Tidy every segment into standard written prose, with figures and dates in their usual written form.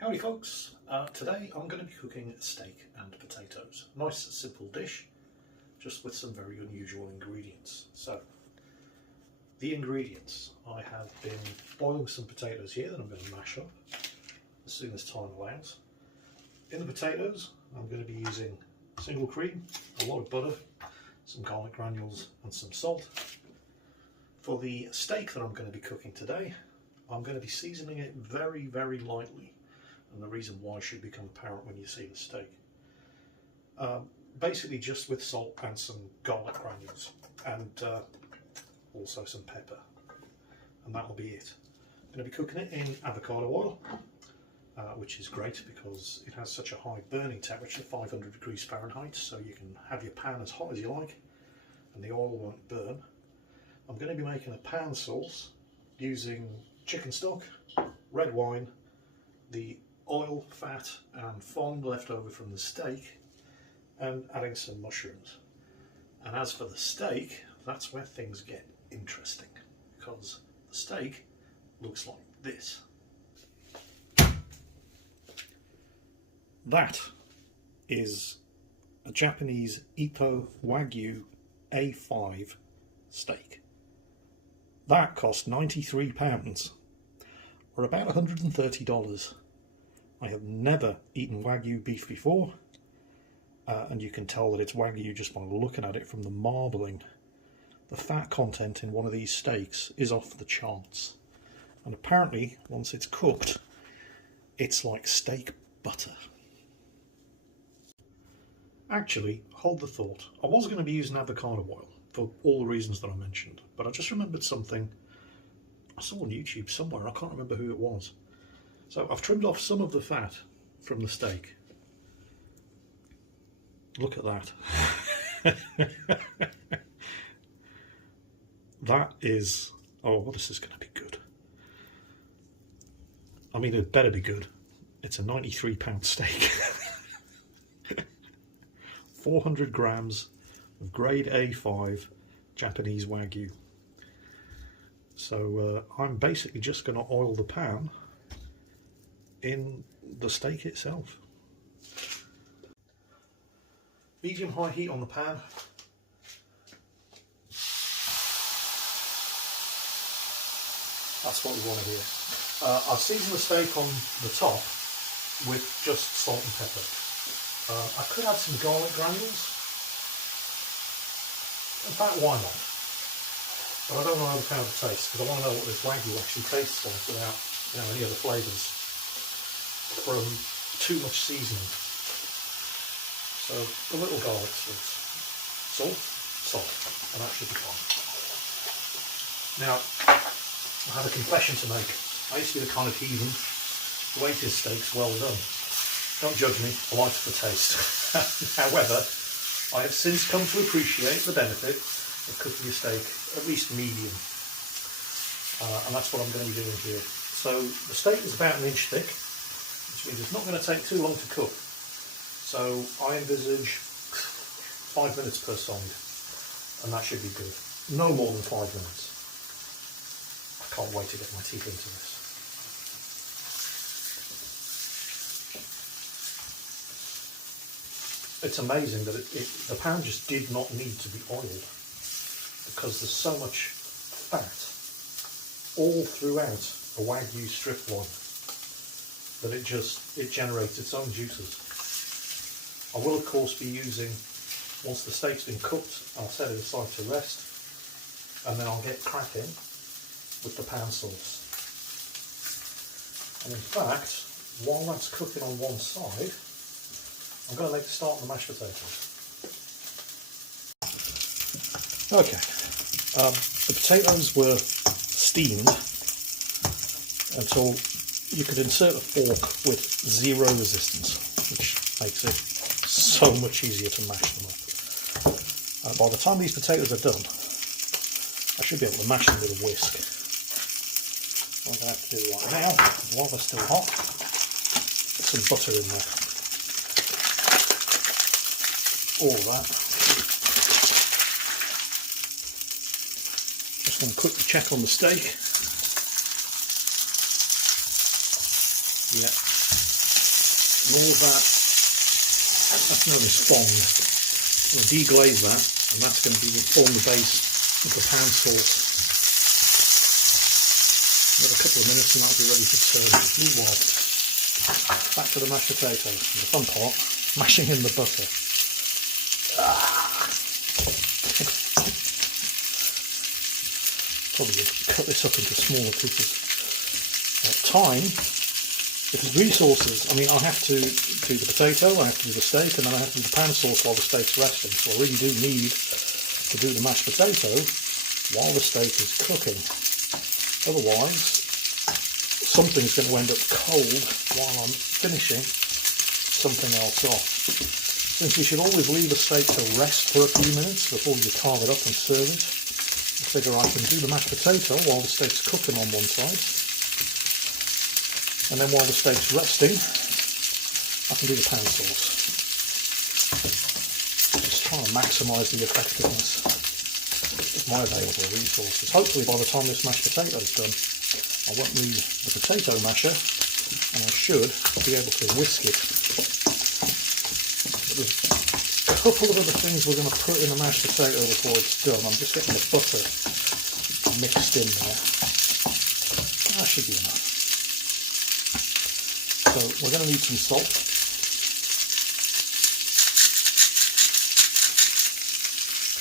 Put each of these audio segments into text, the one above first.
Howdy folks, today I'm going to be cooking steak and potatoes. Nice simple dish, just with some very unusual ingredients. So, the ingredients. I have been boiling some potatoes here that I'm going to mash up as soon as time allows. In the potatoes I'm going to be using single cream, a lot of butter, some garlic granules and some salt. For the steak that I'm going to be cooking today, I'm going to be seasoning it very, very lightly. And the reason why should become apparent when you see the steak. Basically just with salt and some garlic granules and also some pepper, and that'll be it. I'm going to be cooking it in avocado oil, which is great because it has such a high burning temperature, 500 degrees Fahrenheit, so you can have your pan as hot as you like and the oil won't burn. I'm going to be making a pan sauce using chicken stock, red wine, the oil, fat and fond left over from the steak, and adding some mushrooms. And as for the steak, that's where things get interesting, because the steak looks like this. That is a Japanese A5 Wagyu A5 steak. That cost £93, or about $130. I have never eaten Wagyu beef before, and you can tell that it's Wagyu just by looking at it from the marbling. The fat content in one of these steaks is off the charts, and apparently once it's cooked it's like steak butter. Actually, hold the thought, I was going to be using avocado oil for all the reasons that I mentioned, but I just remembered something I saw on YouTube somewhere. I can't remember who it was. So I've trimmed off some of the fat from the steak. Look at that. That is, oh, well, this is going to be good. I mean, it better be good. It's a £93 steak. 400 grams of grade A5 Japanese Wagyu. So I'm basically just going to oil the pan in the steak itself. Medium-high heat on the pan. That's what we want to hear. I've seasoned the steak on the top with just salt and pepper. I could add some garlic granules. In fact, why not? But I don't want to overpower the taste, because I want to know what this Wagyu actually tastes like without, any other flavours from too much seasoning. So a little garlic sauce, salt, and that should be fine. Now, I have a confession to make. I used to be the kind of heathen who ate his steaks well done. Don't judge me, I like it for taste. However, I have since come to appreciate the benefit of cooking a steak at least medium. And that's what I'm going to be doing here. So the steak is about 1 inch thick, which means it's not going to take too long to cook. So I envisage 5 minutes per side, and that should be good. No more than 5 minutes. I can't wait to get my teeth into this. It's amazing that the pan just did not need to be oiled, because there's so much fat all throughout a Wagyu strip loin that it generates its own juices. I will of course be using, once the steak's been cooked, I'll set it aside to rest, and then I'll get cracking with the pan sauce. And in fact, while that's cooking on one side, I'm going to make a start on the mashed potatoes. Okay, the potatoes were steamed until you could insert a fork with zero resistance, which makes it so much easier to mash them up. By the time these potatoes are done, I should be able to mash them with a whisk. What I'm going to have to do right now, while they're still hot, put some butter in there. All of that. Just want to quickly check on the steak. Yeah, and all of that's known as fond. I'm going to deglaze that, and that's going to form the base of the pan sauce. Another couple of minutes and that'll be ready to serve. Just move on. Back to the mashed potatoes. And the fun part, mashing in the butter. Probably cut this up into smaller pieces. Time, if there's resources, I mean, I have to do the potato, I have to do the steak, and then I have to do the pan sauce while the steak's resting. So I really do need to do the mashed potato while the steak is cooking. Otherwise, something's going to end up cold while I'm finishing something else off. Since we should always leave a steak to rest for a few minutes before you carve it up and serve it, I figure I can do the mashed potato while the steak's cooking on one side, and then while the steak's resting, I can do the pan sauce. Just trying to maximise the effectiveness of my available resources. Hopefully by the time this mashed potato is done, I won't need the potato masher, and I should be able to whisk it. But there's a couple of other things we're going to put in the mashed potato before it's done. I'm just getting the butter mixed in there. That should be enough. So we're going to need some salt.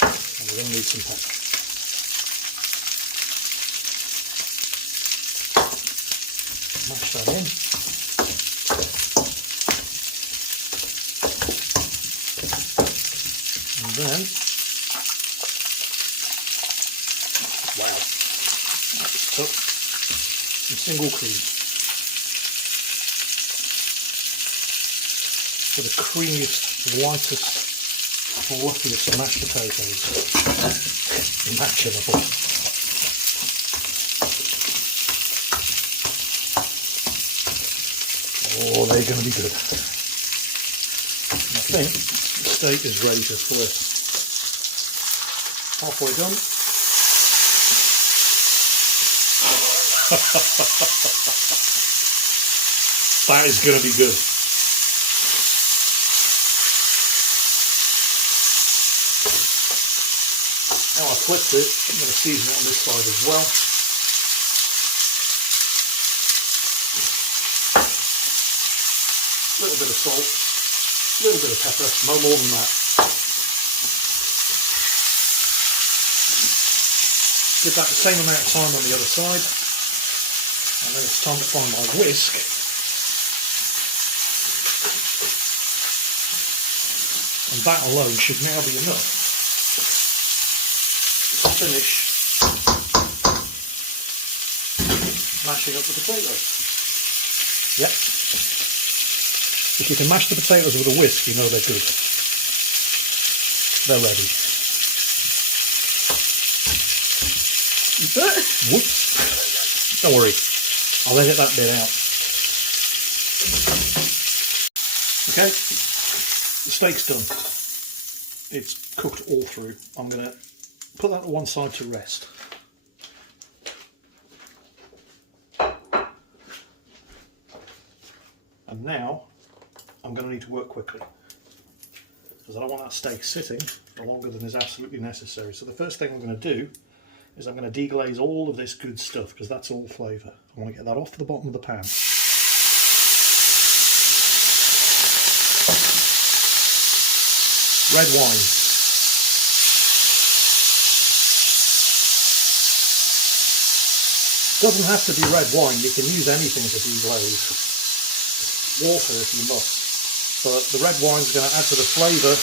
And we're going to need some pepper. Mash that in. And then, wow, that was tough. Some single cream. For the creamiest, lightest, fluffiest mashed potatoes imaginable. Oh, they're going to be good. And I think the steak is ready to flip. Halfway done. That is going to be good. Now I've flipped it, I'm going to season it on this side as well. A little bit of salt, a little bit of pepper, no more than that. Did that the same amount of time on the other side, and then it's time to find my whisk. And that alone should now be enough to finish mashing up the potatoes. Yep. If you can mash the potatoes with a whisk, you know they're good. They're ready. Whoops. Don't worry. I'll edit that bit out. Okay. The steak's done. It's cooked all through. I'm going to put that to one side to rest. And now I'm going to need to work quickly, because I don't want that steak sitting for longer than is absolutely necessary. So the first thing I'm going to do is I'm going to deglaze all of this good stuff, because that's all flavour. I want to get that off the bottom of the pan. Red wine. Doesn't have to be red wine, you can use anything to deglaze. Water if you must. But the red wine is going to add to the flavour of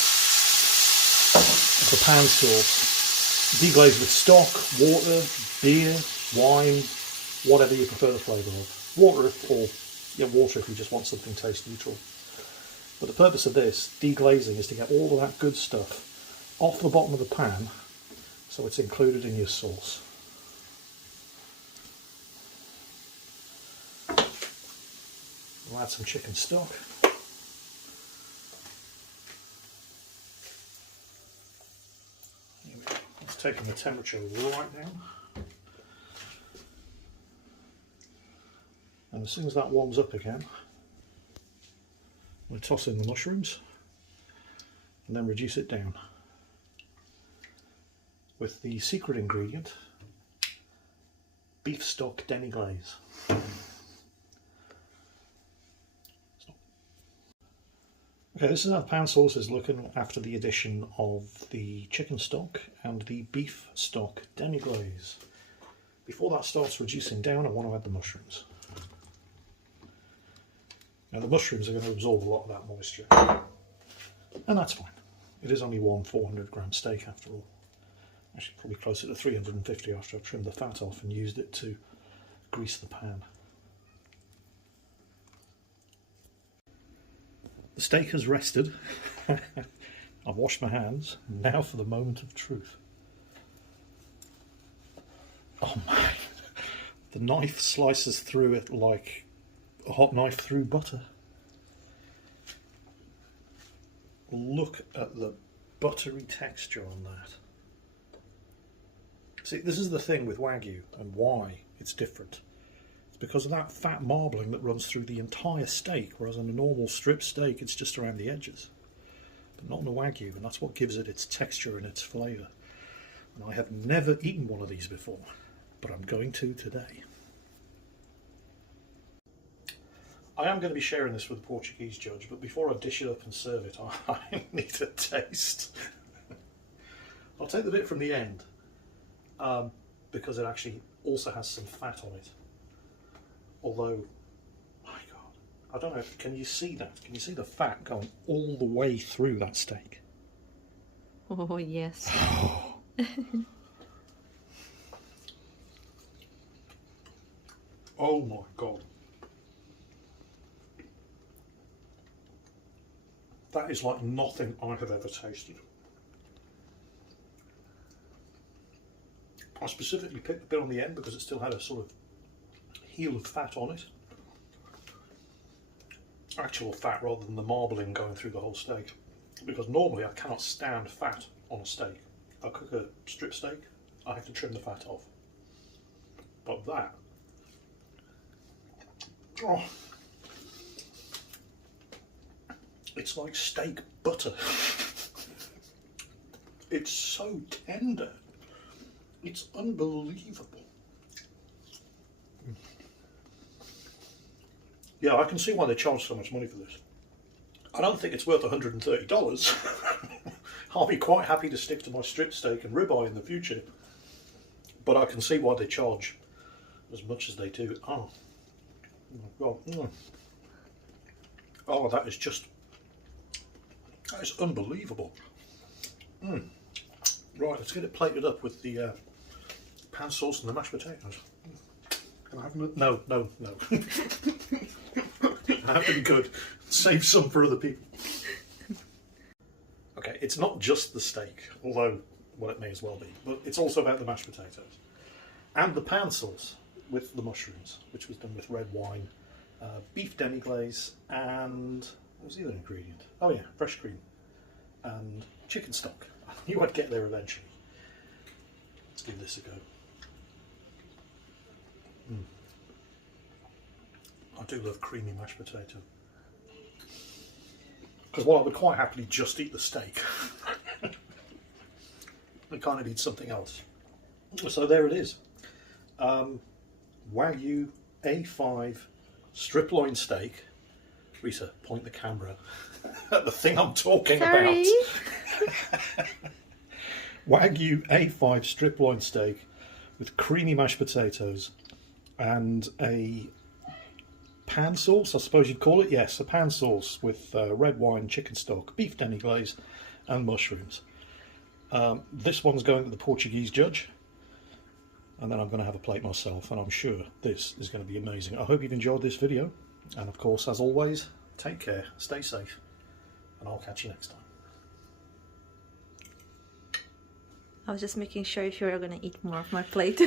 the pan sauce. Deglaze with stock, water, beer, wine, whatever you prefer the flavour of. Water if you just want something taste neutral. But the purpose of this deglazing is to get all of that good stuff off the bottom of the pan, so it's included in your sauce. We'll add some chicken stock. Here we go. It's taking the temperature right down. And as soon as that warms up again, We'll toss in the mushrooms and then reduce it down with the secret ingredient, beef stock demi-glaze. Okay, this is how the pan sauce is looking after the addition of the chicken stock and the beef stock demi-glaze. Before that starts reducing down, I want to add the mushrooms. Now the mushrooms are going to absorb a lot of that moisture, and that's fine. It is only one 400 gram steak after all. Actually probably closer to 350 after I've trimmed the fat off and used it to grease the pan. The steak has rested. I've washed my hands. Now for the moment of truth. Oh my! The knife slices through it like a hot knife through butter. Look at the buttery texture on that. See, this is the thing with Wagyu and why it's different. It's because of that fat marbling that runs through the entire steak, whereas on a normal strip steak it's just around the edges. But not on a Wagyu, and that's what gives it its texture and its flavour. And I have never eaten one of these before, but I'm going to today. I am going to be sharing this with the Portuguese judge, but before I dish it up and serve it, I need a taste. I'll take the bit from the end, because it actually also has some fat on it. Although, my God, I don't know, can you see that? Can you see the fat going all the way through that steak? Oh, yes. Oh my God. That is like nothing I have ever tasted. I specifically picked the bit on the end because it still had a sort of heel of fat on it. Actual fat rather than the marbling going through the whole steak. Because normally I cannot stand fat on a steak. If I cook a strip steak, I have to trim the fat off. But that... Oh, it's like steak butter. It's so tender. It's unbelievable. Yeah, I can see why they charge so much money for this. I don't think it's worth $130. I'll be quite happy to stick to my strip steak and ribeye in the future. But I can see why they charge as much as they do. Oh, my God. Oh, that is unbelievable. Right, let's get it plated up with the pan sauce and the mashed potatoes. Can I have them? No. I have to be good. Save some for other people. Okay, it's not just the steak, although, well, it may as well be, but it's also about the mashed potatoes. And the pan sauce with the mushrooms, which was done with red wine, beef demi-glaze, and what was the other ingredient? Oh yeah, fresh cream and chicken stock. I knew I'd get there eventually. Let's give this a go. I do love creamy mashed potato. Because while I would quite happily just eat the steak, I kind of need something else. So there it is. Wagyu A5 strip loin steak. Risa, point the camera at the thing I'm talking about. Wagyu A5 strip loin steak with creamy mashed potatoes and a pan sauce, I suppose you'd call it. Yes, a pan sauce with red wine, chicken stock, beef demi-glaze and mushrooms. This one's going to the Portuguese judge, and then I'm going to have a plate myself, and I'm sure this is going to be amazing. I hope you've enjoyed this video, and of course, as always, take care, stay safe, and I'll catch you next time. I was just making sure if you were going to eat more of my plate.